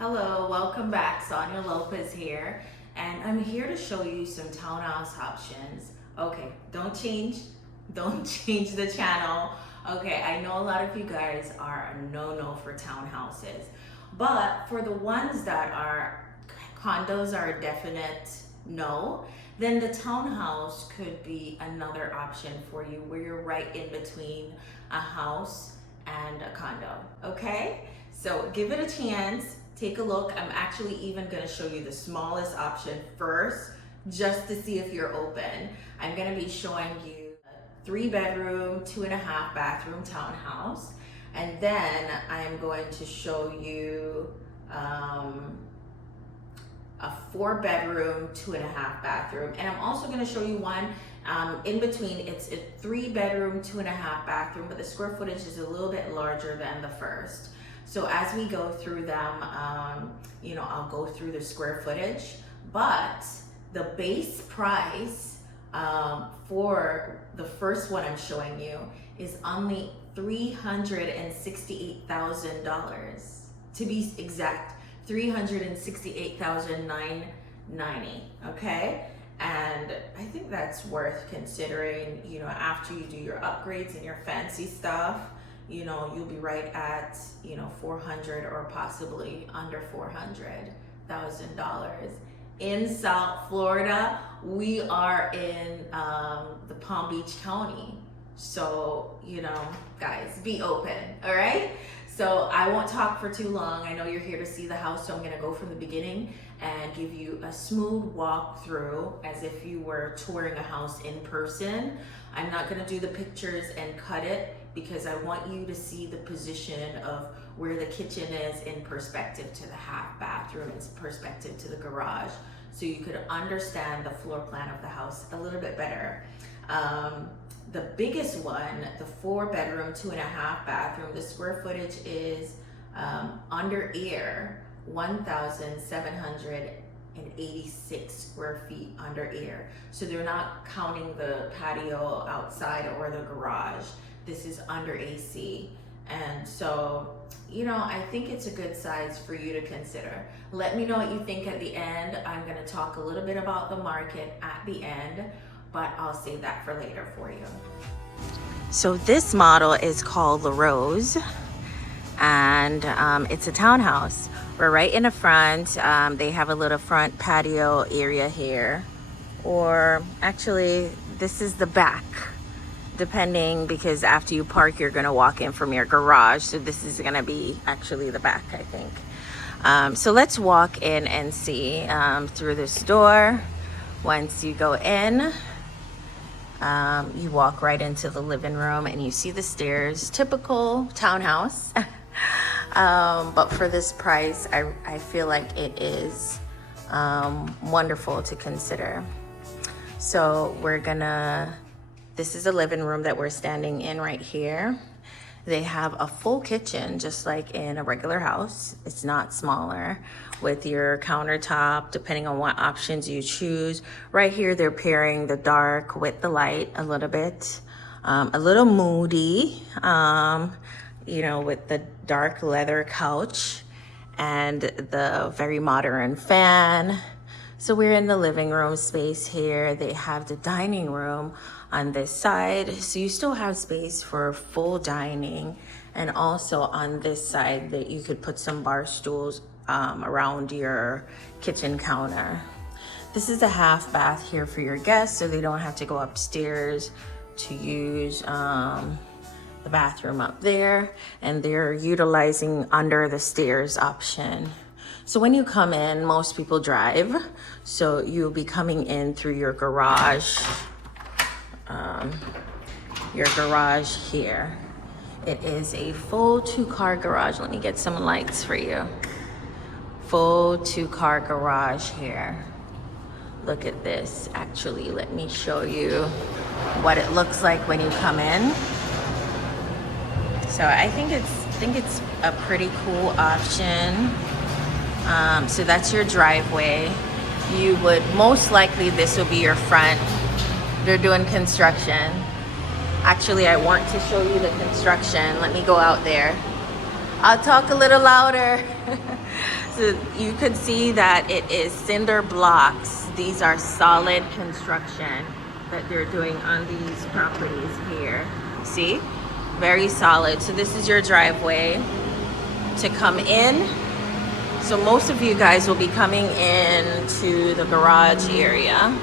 Hello, welcome back. Sonya Lopez here, and I'm here to show you some townhouse options. Okay, don't change the channel. Okay, I know a lot of you guys are a no-no for townhouses, but for the ones that are condos are a definite no, then the townhouse could be another option for you where you're right in between a house and a condo. Okay, so give it a chance. Take a look. I'm actually even going to show you the smallest option first, just to see if you're open. I'm going to be showing you a 3-bedroom, 2.5-bathroom townhouse, and then I'm going to show you a 4-bedroom, 2.5-bathroom, and I'm also going to show you one in between. It's a 3-bedroom, 2.5-bathroom, but the square footage is a little bit larger than the first. So as we go through them, I'll go through the square footage, but the base price for the first one I'm showing you is only $368,000. To be exact, $368,990. Okay, and I think that's worth considering. After you do your upgrades and your fancy stuff, you'll be right at, 400 or possibly under $400,000. In South Florida, we are in the Palm Beach County. So, guys, be open, all right? So I won't talk for too long. I know you're here to see the house, so I'm gonna go from the beginning and give you a smooth walkthrough as if you were touring a house in person. I'm not gonna do the pictures and cut it, because I want you to see the position of where the kitchen is in perspective to the half bathroom, in perspective to the garage, so you could understand the floor plan of the house a little bit better. The biggest one, the 4-bedroom, 2.5-bathroom, the square footage is under air, 1,786 square feet under air. So they're not counting the patio outside or the garage. This is under AC. And so, I think it's a good size for you to consider. Let me know what you think at the end. I'm gonna talk a little bit about the market at the end, but I'll save that for later for you. So this model is called La Rose, and it's a townhouse. We're right in the front. They have a little front patio area here, or actually this is the back, depending, because after you park you're going to walk in from your garage, so this is going to be actually the back, I think. So let's walk in and see through this door. Once you go in, you walk right into the living room and you see the stairs. Typical townhouse. But for this price, I feel like it is wonderful to consider. So this is a living room that we're standing in right here. They have a full kitchen, just like in a regular house. It's not smaller, with your countertop, depending on what options you choose. Right here, they're pairing the dark with the light a little bit. A little moody, with the dark leather couch and the very modern fan. So we're in the living room space here. They have the dining room on this side, so you still have space for full dining, and also on this side that you could put some bar stools around your kitchen counter. This is a half bath here for your guests, so they don't have to go upstairs to use the bathroom up there, and they're utilizing under the stairs option. So when you come in, most people drive, so you'll be coming in through your garage. Your garage here. It is a full 2-car garage. Let me get some lights for you. Full 2-car garage here. Look at this. Actually, let me show you what it looks like when you come in. So I think it's a pretty cool option. So that's your driveway. You would most likely, this will be your front. They're doing construction. Actually, I want to show you the construction. Let me go out there. I'll talk a little louder. So you could see that it is cinder blocks. These are solid construction that they're doing on these properties here. See? Very solid. So this is your driveway to come in. So most of you guys will be coming into the garage area.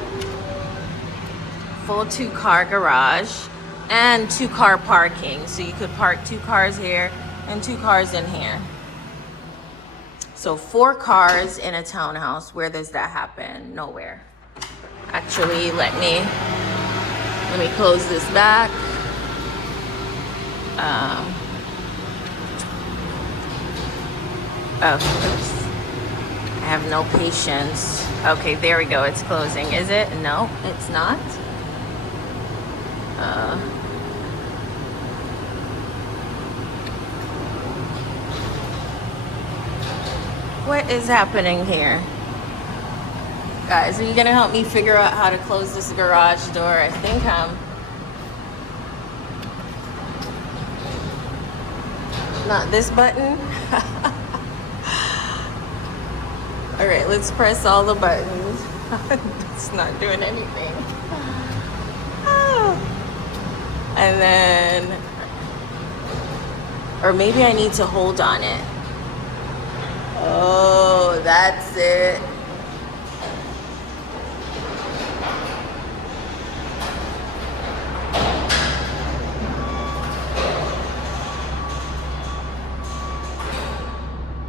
Full 2-car garage and 2-car parking. So you could park 2 cars here and 2 cars in here. So 4 cars in a townhouse. Where does that happen? Nowhere. Actually, let me close this back. Oh, oops. I have no patience. Okay, there we go. It's closing. Is it? No, it's not. What is happening here? Guys, are you gonna help me figure out how to close this garage door? I think not this button. All right, let's press all the buttons. It's not doing anything. And then, or maybe I need to hold on it. Oh, that's it.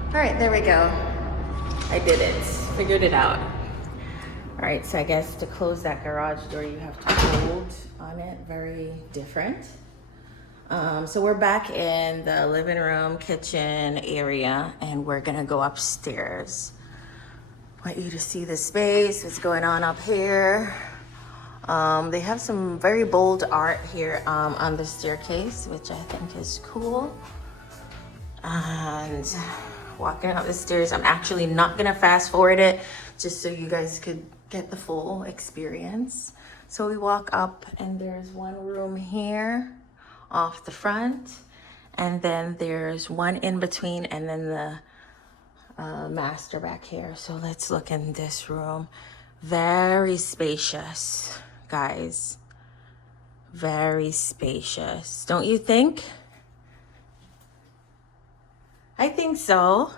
All right, there we go. I did it. Figured it out. All right, so I guess to close that garage door, you have to hold on it. Very different. So we're back in the living room, kitchen area, and we're gonna go upstairs. I want you to see the space, what's going on up here. They have some very bold art here on the staircase, which I think is cool. And walking up the stairs, I'm actually not gonna fast forward it, just so you guys could get the full experience. So we walk up and there's one room here off the front, and then there's one in between, and then the master back here. So let's look in this room. Very spacious, guys. Very spacious, don't you think? I think so.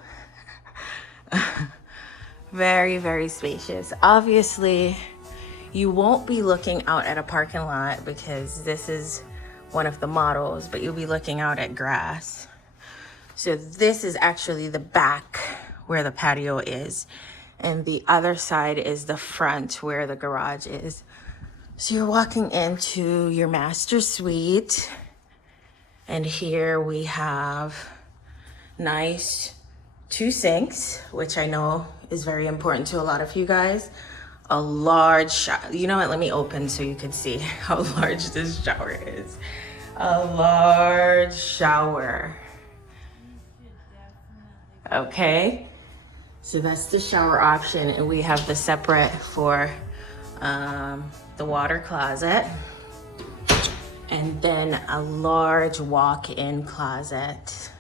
Very, very spacious. Obviously, you won't be looking out at a parking lot because this is one of the models, but you'll be looking out at grass. So this is actually the back where the patio is, and the other side is the front where the garage is. So you're walking into your master suite, and here we have nice 2 sinks, which I know is very important to a lot of you guys. A large shower. You know what? Let me open so you can see how large this shower is. A large shower. Okay. So that's the shower option, and we have the separate for the water closet. And then a large walk-in closet.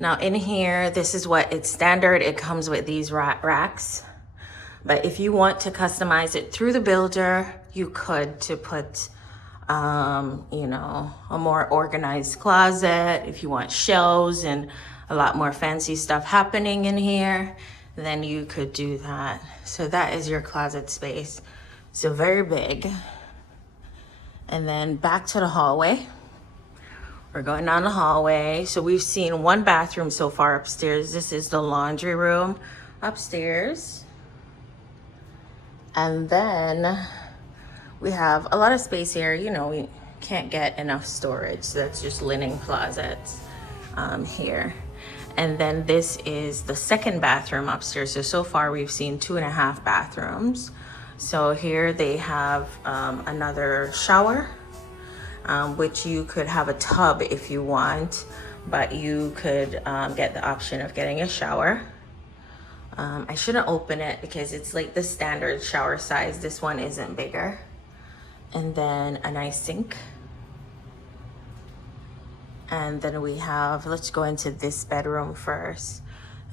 Now in here, this is what it's standard. It comes with these racks. But if you want to customize it through the builder, you could, to put, you know, a more organized closet. If you want shelves and a lot more fancy stuff happening in here, then you could do that. So that is your closet space. So very big. And then back to the hallway. We're going down the hallway. So we've seen 1 bathroom so far upstairs. This is the laundry room upstairs. And then we have a lot of space here. You know, we can't get enough storage. So that's just linen closets here. And then this is the 2nd bathroom upstairs. So far we've seen 2.5 bathrooms. So here they have another shower, which you could have a tub if you want, but you could get the option of getting a shower. I shouldn't open it because it's like the standard shower size. This one isn't bigger. And then a nice sink. And then we have, let's go into this bedroom first.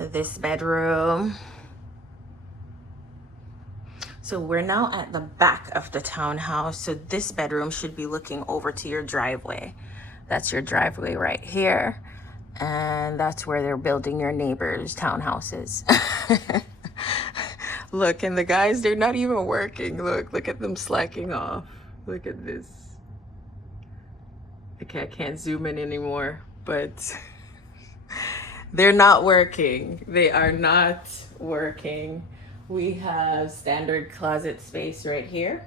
this bedroom. So we're now at the back of the townhouse. So this bedroom should be looking over to your driveway. That's your driveway right here. And that's where they're building your neighbors' townhouses. Look, and the guys, they're not even working. Look at them slacking off. Look at this. Okay, I can't zoom in anymore, but they're not working. They are not working. We have standard closet space right here.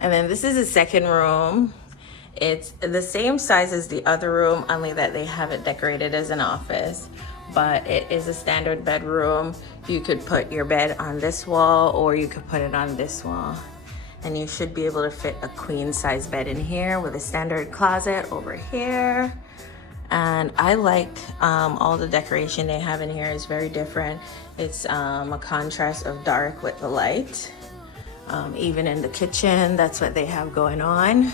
And then this is a second room. It's the same size as the other room, only that they have it decorated as an office. But it is a standard bedroom. You could put your bed on this wall or you could put it on this wall. And you should be able to fit a queen size bed in here with a standard closet over here. And I like all the decoration they have in here is very different. It's a contrast of dark with the light. Even in the kitchen, that's what they have going on.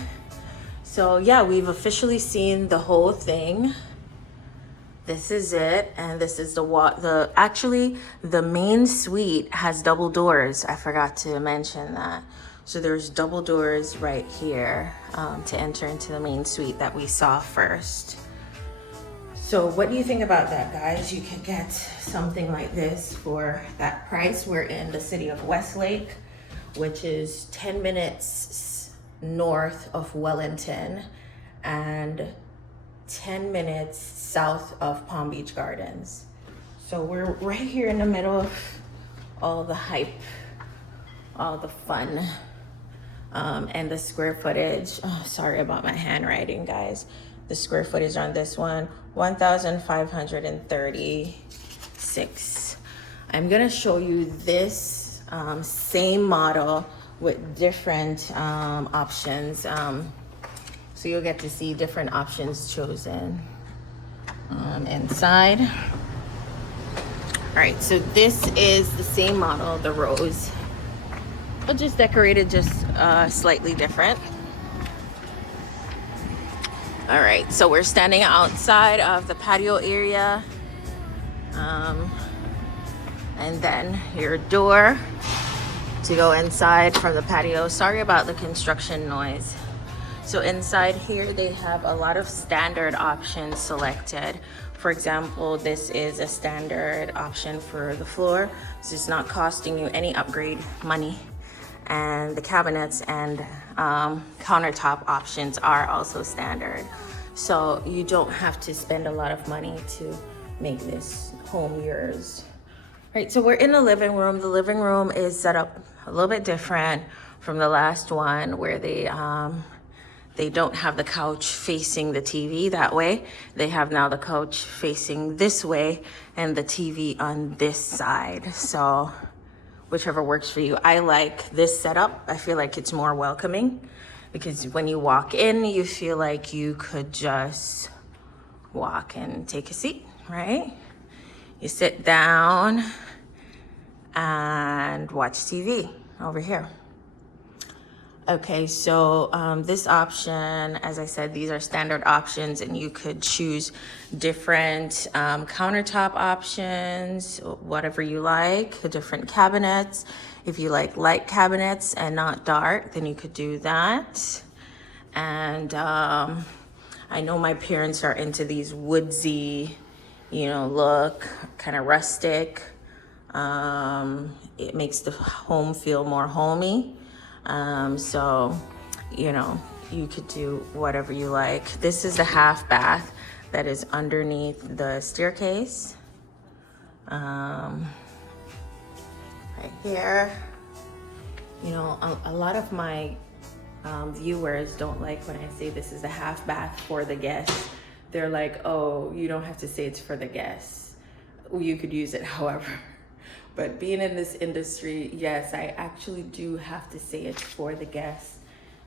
So yeah, we've officially seen the whole thing. This is it, and this is actually the main suite has double doors. I forgot to mention that. So there's double doors right here to enter into the main suite that we saw first. So what do you think about that, guys? You can get something like this for that price. We're in the city of Westlake, which is 10 minutes north of Wellington and 10 minutes south of Palm Beach Gardens. So we're right here in the middle of all the hype, all the fun, and the square footage. Oh, sorry about my handwriting, guys. The square footage on this one, 1,536. I'm gonna show you this same model with different options. So you'll get to see different options chosen inside. All right, so this is the same model, the rose, but just decorated just slightly different. All right, so we're standing outside of the patio area. And then your door to go inside from the patio. Sorry about the construction noise. So inside here, they have a lot of standard options selected. For example, this is a standard option for the floor. This is not costing you any upgrade money. And the cabinets and countertop options are also standard. So you don't have to spend a lot of money to make this home yours. Right, so we're in the living room. The living room is set up a little bit different from the last one where they don't have the couch facing the TV that way. They have now the couch facing this way and the TV on this side. So whichever works for you. I like this setup. I feel like it's more welcoming because when you walk in, you feel like you could just walk and take a seat, right? You sit down and watch TV over here. Okay, so this option, as I said, these are standard options and you could choose different countertop options, whatever you like, different cabinets. If you like light cabinets and not dark, then you could do that. And I know my parents are into these woodsy, look, kind of rustic. It makes the home feel more homey. So, you could do whatever you like. This is the half bath that is underneath the staircase. Right here. A lot of my viewers don't like when I say this is the half bath for the guests. They're like, oh, you don't have to say it's for the guests. You could use it however. But being in this industry, yes, I actually do have to say it's for the guests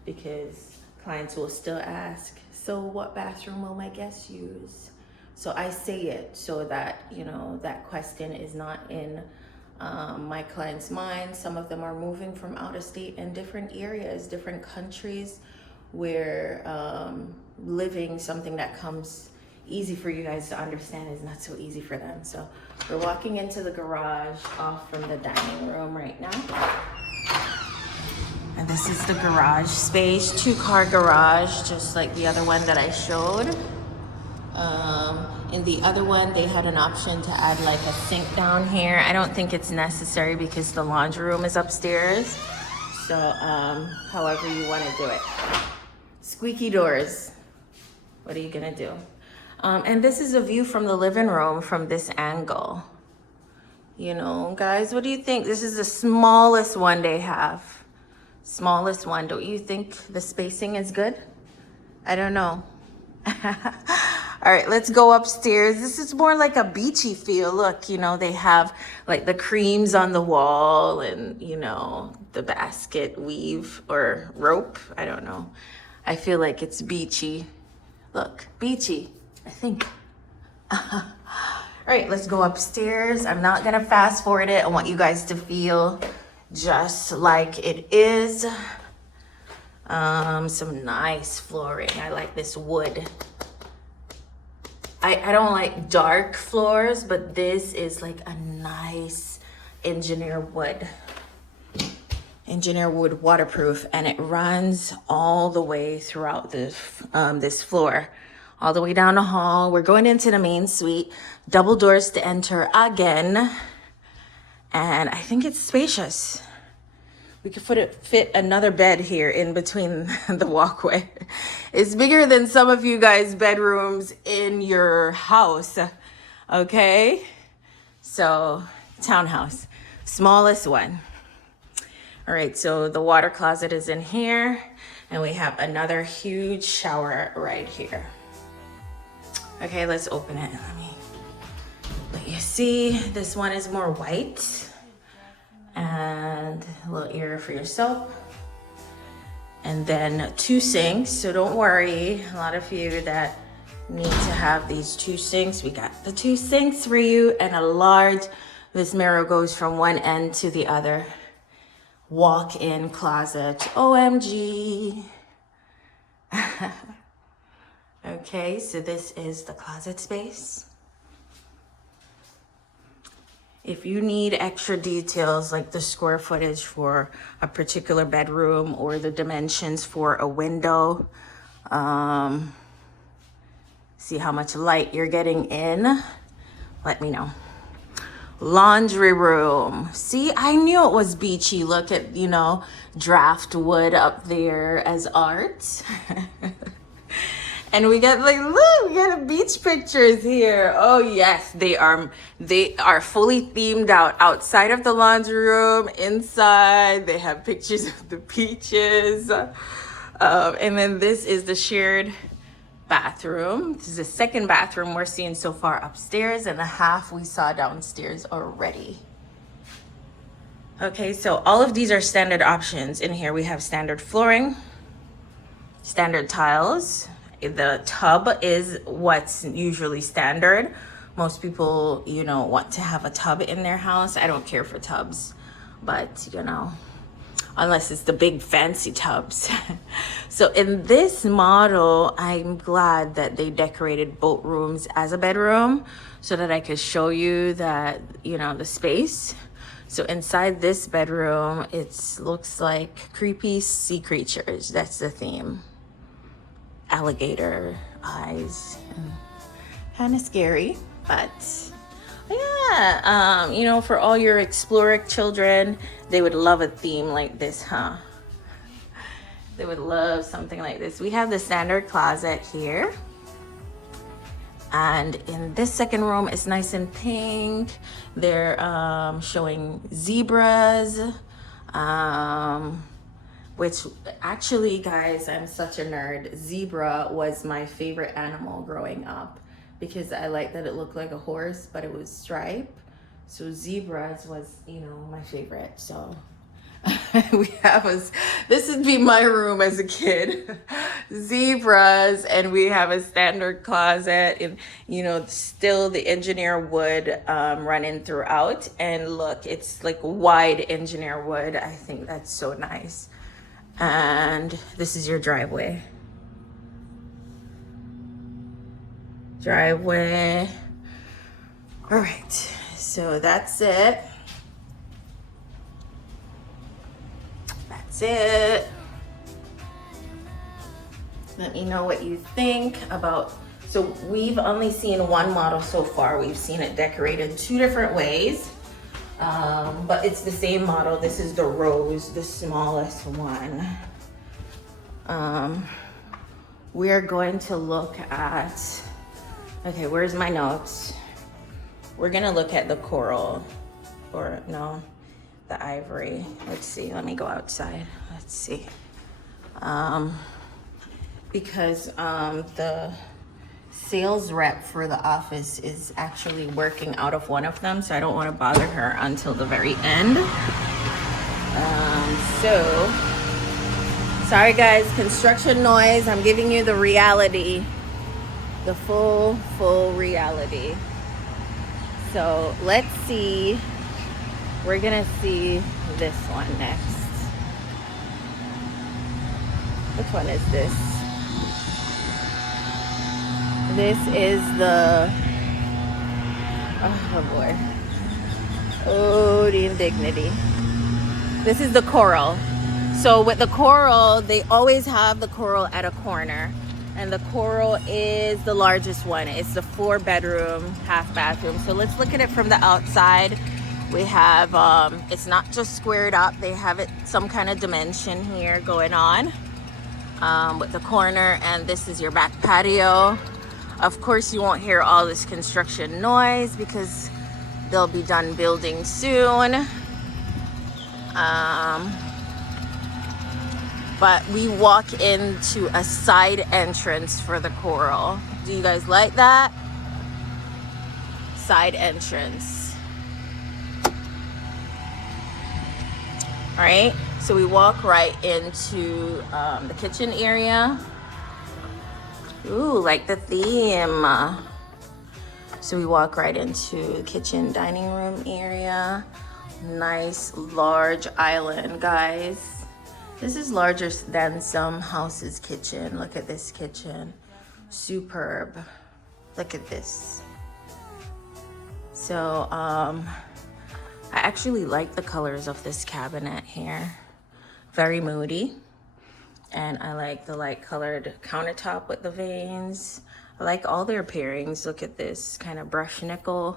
because clients will still ask, so what bathroom will my guests use? So I say it so that, that question is not in my client's mind. Some of them are moving from out of state in different areas, different countries where living something that comes easy for you guys to understand is not so easy for them. So we're walking into the garage off from the dining room right now. And this is the garage space, 2-car garage, just like the other one that I showed. In the other one, they had an option to add like a sink down here. I don't think it's necessary because the laundry room is upstairs. So, however you want to do it. Squeaky doors. What are you gonna do? And this is a view from the living room from this angle. You know, guys, what do you think? This is the smallest one they have. Smallest one. Don't you think the spacing is good? I don't know. All right, let's go upstairs. This is more like a beachy feel. Look, you know, they have like the creams on the wall and, you know, the basket weave or rope. I don't know. I feel like it's beachy. Look, beachy, I think. All right, let's go upstairs. I'm not gonna fast forward it. I want you guys to feel just like it is. Some nice flooring. I like this wood. I don't like dark floors, but this is like a nice engineer wood. Engineer wood, waterproof, and it runs all the way throughout this floor, all the way down the hall. We're going into the main suite, double doors to enter again, and I think it's spacious. We could fit another bed here in between the walkway. It's bigger than some of you guys' bedrooms in your house, okay? So, townhouse, smallest one. All right, so the water closet is in here, and we have another huge shower right here. Okay, let's open it. Let me let you see. This one is more white. And a little area for your soap, and then 2 sinks. So don't worry, a lot of you that need to have these 2 sinks, we got the 2 sinks for you, and a large, this mirror goes from one end to the other, walk-in closet. OMG. Okay, so this is the closet space. If you need extra details like the square footage for a particular bedroom or the dimensions for a window, see how much light you're getting in, let me know. Laundry room. See, I knew it was beachy. Look at, you know, draft wood up there as art. And we get like, look, we got beach pictures here. Oh yes, they are fully themed out. Outside of the laundry room, inside, they have pictures of the beaches. And then this is the shared bathroom. This is the second bathroom we're seeing so far upstairs, and the half we saw downstairs already. Okay, so all of these are standard options. In here we have standard flooring, standard tiles. The tub is what's usually standard. Most people, you know, want to have a tub in their house. I don't care for tubs, but you know, unless it's the big fancy tubs. So in this model, I'm glad that they decorated both rooms as a bedroom so that I could show you that, you know, the space. So inside this bedroom, it looks like creepy sea creatures. That's the theme. Alligator eyes, kind of scary, but yeah, you know, for all your exploric children, they would love a theme like this, huh? They would love something like this. We have the standard closet here, and in this second room, it's nice and pink. They're showing zebras, which actually, guys, I'm such a nerd. Zebra was my favorite animal growing up because I liked that it looked like a horse, but it was striped. So zebras was, you know, my favorite. So we have this would be my room as a kid. Zebras, and we have a standard closet, and you know, still the engineer wood running throughout. And look, it's like wide engineer wood. I think that's so nice. And this is your driveway. driveway. All right, so that's it. That's it. Let me know what you think about, so we've only seen one model so far. We've seen it decorated 2 different ways, but it's the same model. This is the rose, the smallest one. We're going to look at, okay, where's my notes? We're gonna look at the coral, or no, the ivory. Let's see, let me go outside. Let's see. Because the sales rep for the office is actually working out of one of them, so I don't want to bother her until the very end. So sorry guys, construction noise. I'm giving you the reality, the full reality. So let's see, we're gonna see this one next. Which one is this? This is the, oh boy, oh the indignity. This is the coral. So with the coral, they always have the coral at a corner, and the coral is the largest one. It's the 4-bedroom, half bathroom. So let's look at it from the outside. We have, it's not just squared up. They have it some kind of dimension here going on with the corner, and this is your back patio. Of course, you won't hear all this construction noise because they'll be done building soon. But we walk into a side entrance for the coral. Do you guys like that? Side entrance. All right, so we walk right into the kitchen area. Ooh, like the theme. So we walk right into the kitchen dining room area. Nice large island, guys. This is larger than some houses' kitchen. Look at this kitchen. Superb. Look at this. So I actually like the colors of this cabinet here. Very moody. And I like the light colored countertop with the veins. I like all their pairings. Look at this kind of brush nickel.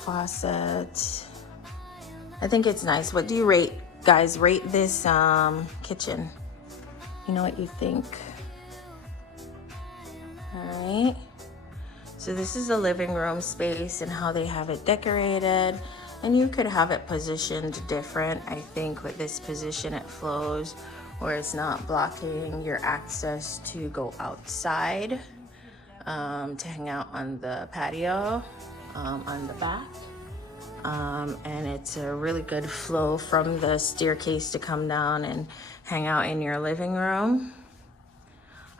Faucet. I think it's nice. What do you rate, guys? Rate this kitchen. You know what you think? All right. So this is the living room space and how they have it decorated. And you could have it positioned different. I think with this position it flows, where it's not blocking your access to go outside to hang out on the patio on the back. And it's a really good flow from the staircase to come down and hang out in your living room.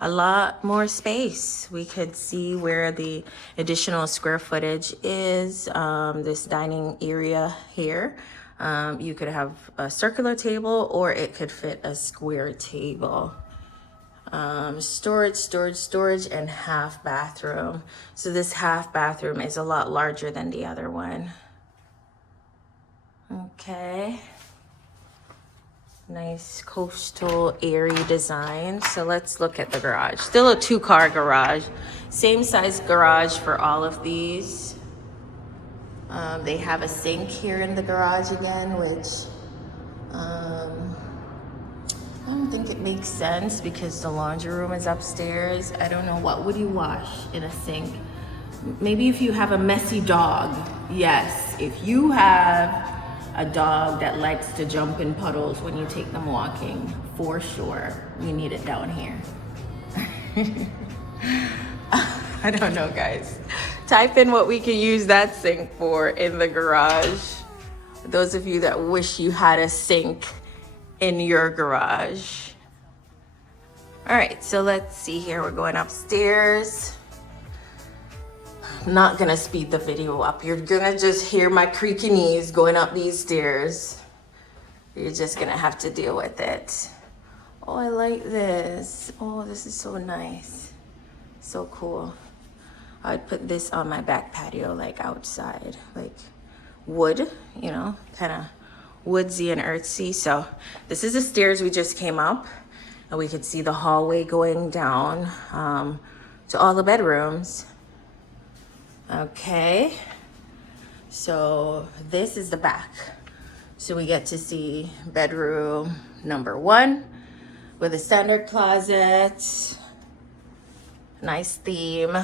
A lot more space. We could see where the additional square footage is. This dining area here. You could have a circular table, or it could fit a square table. Storage, and half bathroom. So this half bathroom is a lot larger than the other one. Okay. Nice coastal airy design. So let's look at the garage. Still a 2-car garage. Same size garage for all of these. They have a sink here in the garage again, which I don't think it makes sense because the laundry room is upstairs. I don't know, what would you wash in a sink? Maybe if you have a messy dog. Yes, if you have a dog that likes to jump in puddles when you take them walking, for sure, you need it down here. I don't know, guys. Type in what we can use that sink for in the garage. Those of you that wish you had a sink in your garage. All right, so let's see here. We're going upstairs. I'm not gonna speed the video up. You're gonna just hear my creaky knees going up these stairs. You're just gonna have to deal with it. Oh, I like this. Oh, this is so nice. So cool. I'd put this on my back patio, like outside, like wood, you know, kind of woodsy and earthy. So this is the stairs we just came up, and we could see the hallway going down to all the bedrooms. Okay, so this is the back. So we get to see bedroom number 1 with a standard closet, nice theme.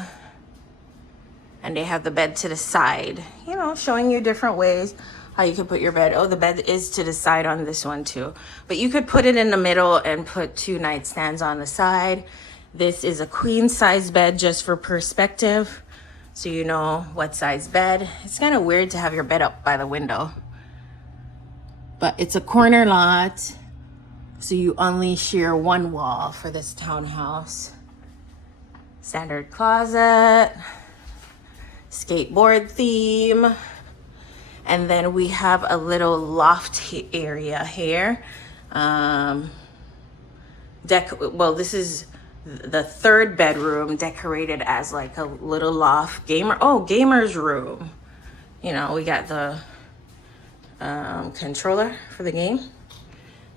And they have the bed to the side, you know, showing you different ways how you can put your bed. Oh, the bed is to the side on this one too. But you could put it in the middle and put 2 nightstands on the side. This is a queen size bed, just for perspective, so you know what size bed. It's kind of weird to have your bed up by the window. But it's a corner lot, so you only share 1 wall for this townhouse. Standard closet. Skateboard theme, and then we have a little loft area here. Well, this is the 3rd bedroom, decorated as like a little loft gamer's room. You know, we got the controller for the game.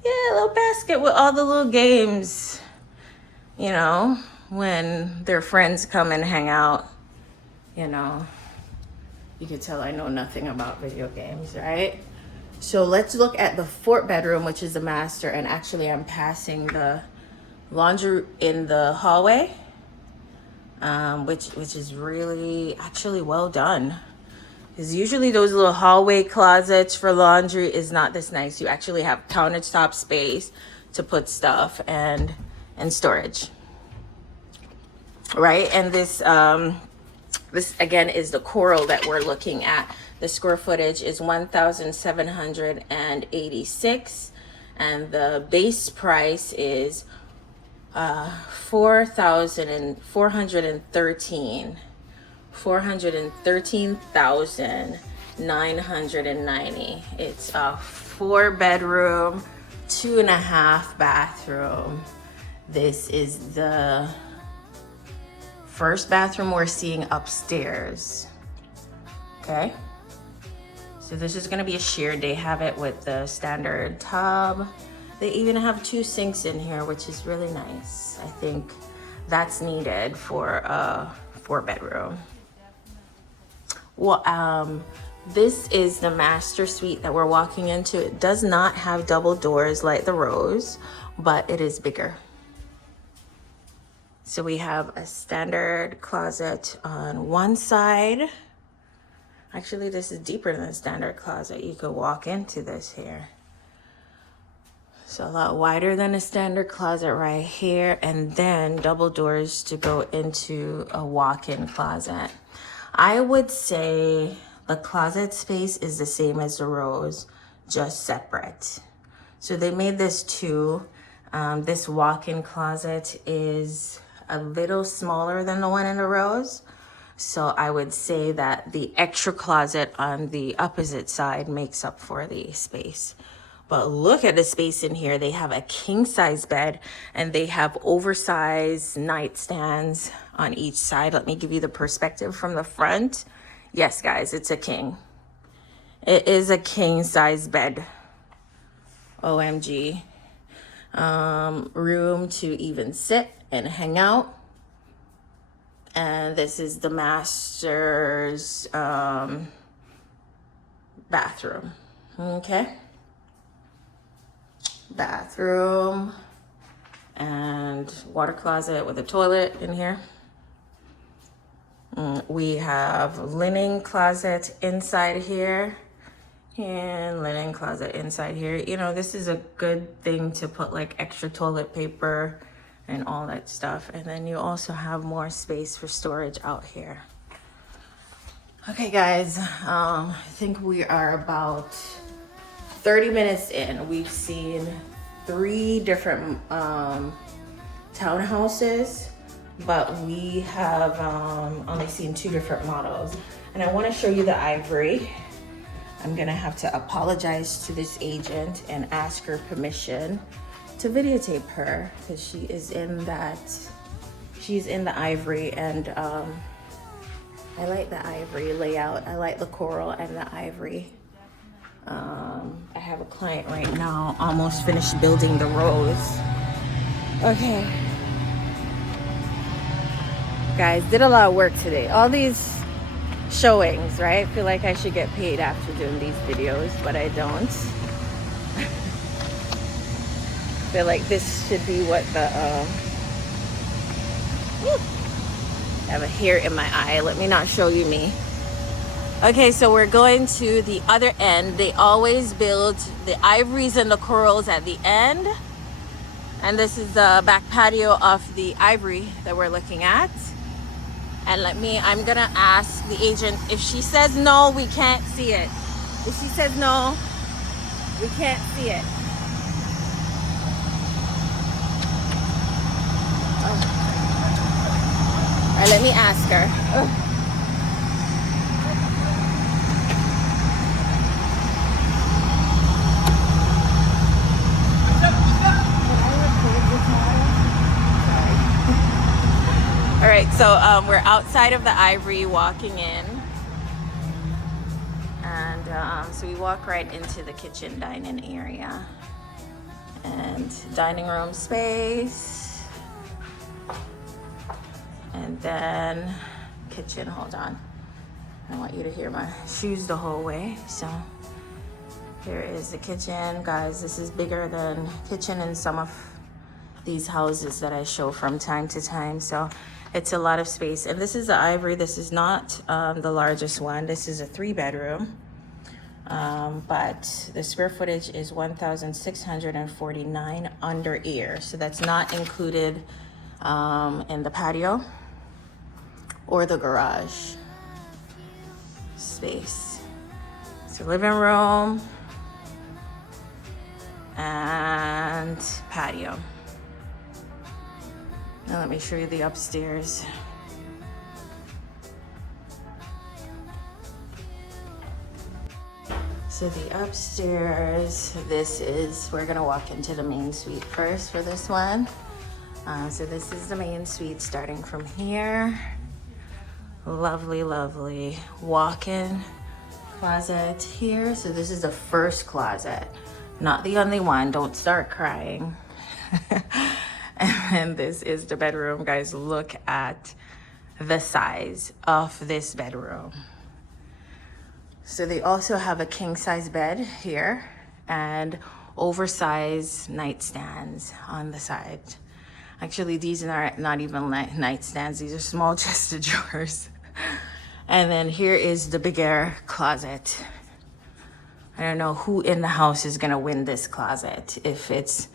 Yeah, a little basket with all the little games, you know, when their friends come and hang out. You know, you can tell I know nothing about video games, right? So let's look at the 4th bedroom, which is the master. And actually, I'm passing the laundry in the hallway, which is really actually well done. Because usually those little hallway closets for laundry is not this nice. You actually have countertop space to put stuff and storage, right? And this again is the coral that we're looking at. The square footage is 1,786, and the base price is 413,990. It's a 4-bedroom, 2.5 bathroom. This is the 1st bathroom we're seeing upstairs. Okay, so this is gonna be a shared. They have it with the standard tub. They even have 2 sinks in here, which is really nice. I think that's needed for a 4-bedroom. Well, this is the master suite that we're walking into. It does not have double doors like the Rose, but it is bigger. So we have a standard closet on one side. Actually, this is deeper than a standard closet. You could walk into this here. So a lot wider than a standard closet right here. And then double doors to go into a walk-in closet. I would say the closet space is the same as the Rose, just separate. So they made this too. This walk-in closet is a little smaller than the one in the Rose. So I would say that the extra closet on the opposite side makes up for the space. But look at the space in here. They have a king size bed and they have oversized nightstands on each side. Let me give you the perspective from the front. Yes, guys, it's a king. It is a king size bed. OMG. Room to even sit and hang out. And this is the master's bathroom. Okay. Bathroom and water closet with a toilet in here. We have linen closet inside here and linen closet inside here. You know, this is a good thing to put like extra toilet paper and all that stuff. And then you also have more space for storage out here. Okay, guys, I think we are about 30 minutes in. We've seen 3 different townhouses, but we have only seen 2 different models. And I want to show you the Ivory. I'm gonna have to apologize to this agent and ask her permission to videotape her because she's in the Ivory, and I like the Ivory layout. I like the coral and the Ivory. I have a client right now, almost finished building the rose. Okay. Guys, did a lot of work today. All these showings, right? I feel like I should get paid after doing these videos, but I don't. I feel like this should be what the I have a hair in my eye. Let me not show you me. Okay, so we're going to the other end. They always build the ivories and the corals at the end. And this is the back patio of the Ivory that we're looking at. And I'm gonna ask the agent, if she says no, we can't see it. If she says no, we can't see it. All right, let me ask her. Ugh. All right, so we're outside of the Ivory walking in. And so we walk right into the kitchen dining area. And dining room space. And then kitchen, hold on. I want you to hear my shoes the whole way. So here is the kitchen. Guys, this is bigger than kitchen in some of these houses that I show from time to time. So it's a lot of space. And this is the Ivory. This is not the largest one. This is a 3-bedroom. But the square footage is 1,649 under air. So that's not included in the patio or the garage space. So living room and patio. Now let me show you the upstairs. So the upstairs, we're gonna walk into the main suite first for this one. So this is the main suite starting from here. Lovely, lovely walk-in closet here. So this is the first closet, not the only one. Don't start crying. And this is the bedroom. Guys, look at the size of this bedroom. So they also have a king-size bed here and oversized nightstands on the side. Actually, these are not even nightstands. These are small chest of drawers. And then here is the bigger closet. I don't know who in the house is gonna win this closet, if it's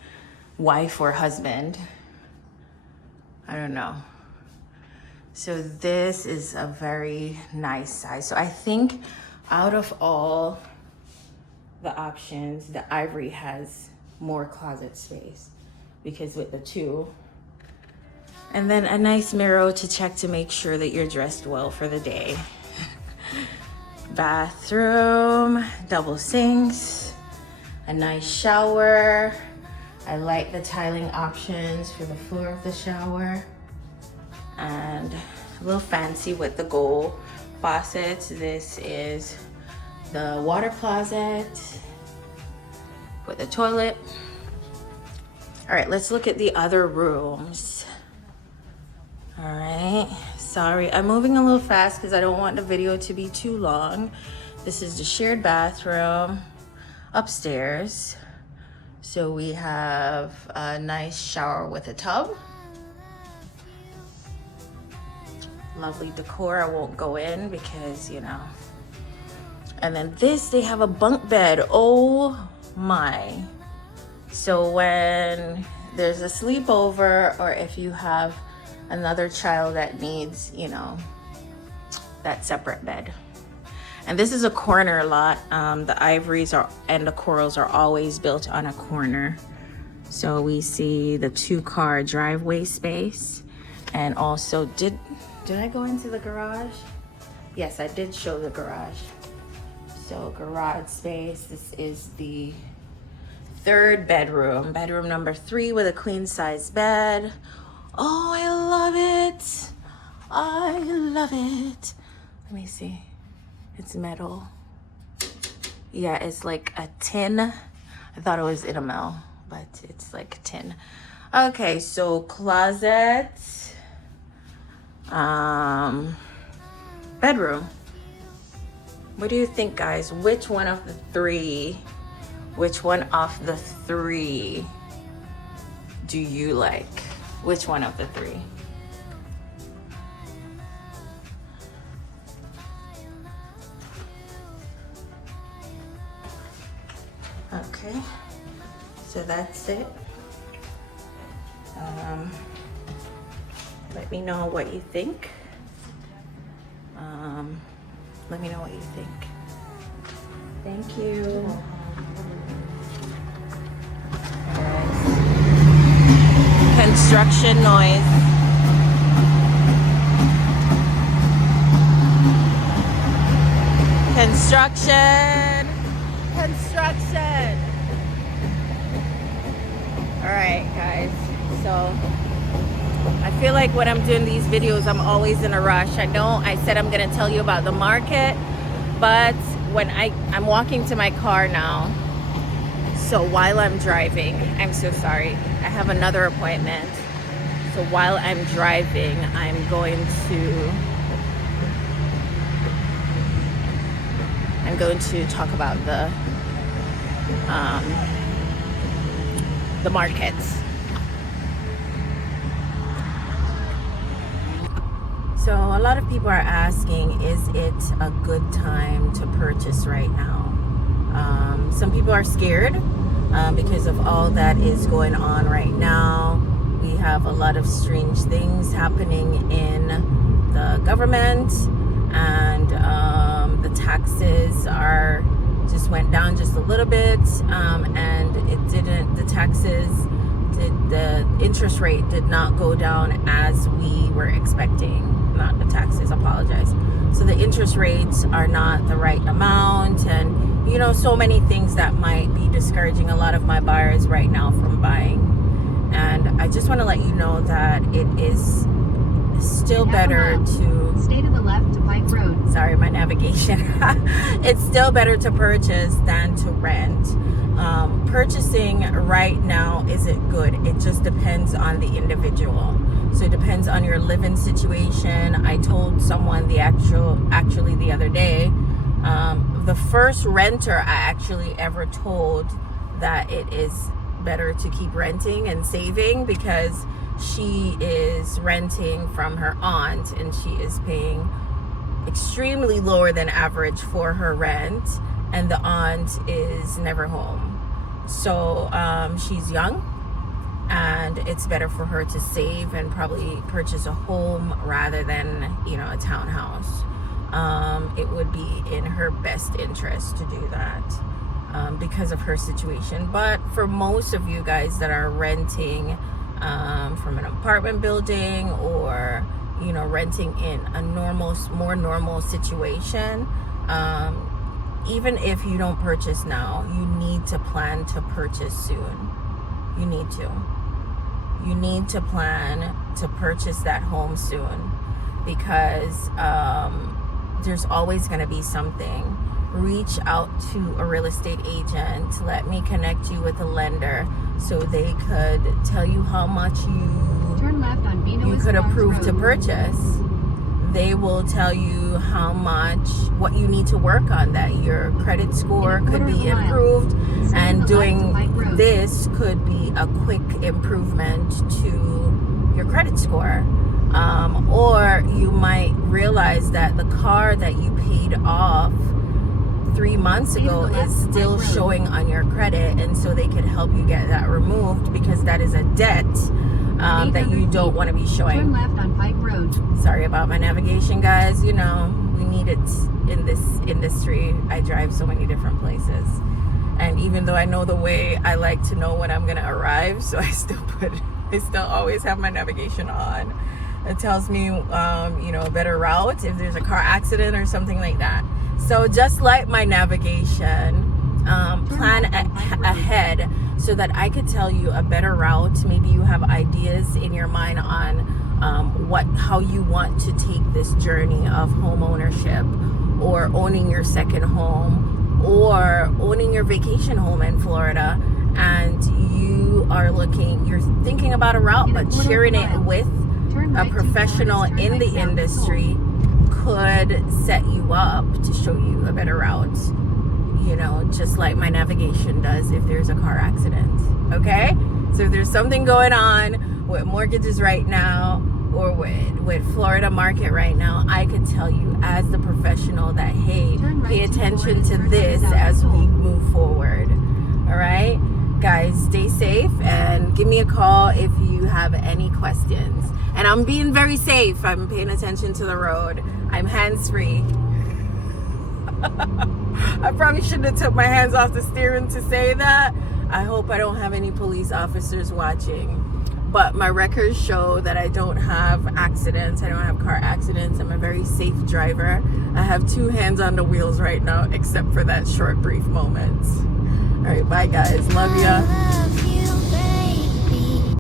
wife or husband. I don't know. So this is a very nice size. So I think out of all the options, the Ivory has more closet space because with the 2. And then a nice mirror to check to make sure that you're dressed well for the day. Bathroom, double sinks, a nice shower. I like the tiling options for the floor of the shower. And a little fancy with the gold faucets. This is the water closet with the toilet. All right, let's look at the other rooms. All right, sorry, I'm moving a little fast because I don't want the video to be too long. This is the shared bathroom upstairs. So we have a nice shower with a tub. Lovely decor. I won't go in because, you know. And then this, they have a bunk bed. Oh my. So when there's a sleepover, or if you have another child that needs, you know, that separate bed. And this is a corner lot. The Ivories and the corals are always built on a corner. So we see the 2-car driveway space. And also, did I go into the garage? Yes, I did show the garage. So garage space, this is the third bedroom. Bedroom number 3 with a queen size bed. Oh, I love it. I love it. Let me see. It's metal. Yeah, it's like a tin. I thought it was enamel, but it's like a tin. Okay, so closet. Bedroom. What do you think, guys? Which one of the three do you like? Which one of the 3? Okay, so that's it. Let me know what you think. Let me know what you think. Thank you. Construction noise. Construction. All right, guys. So I feel like when I'm doing these videos, I'm always in a rush. I know I said I'm gonna tell you about the market, but when I'm walking to my car now. So while I'm driving, I'm so sorry. I have another appointment. So while I'm driving, I'm going to talk about the markets. So a lot of people are asking, is it a good time to purchase right now? Some people are scared because of all that is going on right now. We have a lot of strange things happening in the government, and the taxes just went down just a little bit, and the interest rate did not go down as we were expecting. Not the taxes, apologize. So the interest rates are not the right amount, and so many things that might be discouraging a lot of my buyers right now from buying. And I just want to let you know that it is still better to stay to the left to Pike Road. Sorry, my navigation. It's still better to purchase than to rent. Purchasing right now isn't good. It just depends on the individual. So it depends on your living situation. I told someone actually the other day, the first renter I actually ever told that it is better to keep renting and saving, because she is renting from her aunt and she is paying extremely lower than average for her rent, and the aunt is never home. So she's young, and it's better for her to save and probably purchase a home rather than a townhouse. It would be in her best interest to do that because of her situation. But for most of you guys that are renting from an apartment building, or renting in a more normal situation, even if you don't purchase now, you need to plan to purchase soon. You need to plan to purchase that home soon, because there's always going to be something. Reach out to a real estate agent. Let me connect you with a lender so they could tell you how much Turn left on you could approve to purchase. They will tell you what you need to work on, that your credit score could be improved, and doing this could be a quick improvement to your credit score. Or you might realize that the car that you paid off 3 months ago is still showing on your credit, and so they could help you get that removed, because that is a debt that you don't want to be showing. Turn left on Pike Road. Sorry about my navigation, guys. We need it in this industry. I drive so many different places, and even though I know the way, I like to know when I'm gonna arrive, so I still always have my navigation on. It tells me better route if there's a car accident or something like that. So just like my navigation, plan ahead so that I could tell you a better route. Maybe you have ideas in your mind on how you want to take this journey of home ownership, or owning your second home, or owning your vacation home in Florida, and you're thinking about a route, but sharing it with a professional in the industry could set you up to show you a better route, just like my navigation does if there's a car accident. Okay, so if there's something going on with mortgages right now, or with Florida market right now, I could tell you as the professional that, hey, pay attention to this as we move forward. All right, guys, stay safe and give me a call if you have any questions. And I'm being very safe. I'm paying attention to the road. I'm hands-free. I probably shouldn't have took my hands off the steering to say that. I hope I don't have any police officers watching. But my records show that I don't have accidents. I don't have car accidents. I'm a very safe driver. I have 2 hands on the wheels right now, except for that short, brief moment. All right, bye guys. Love ya.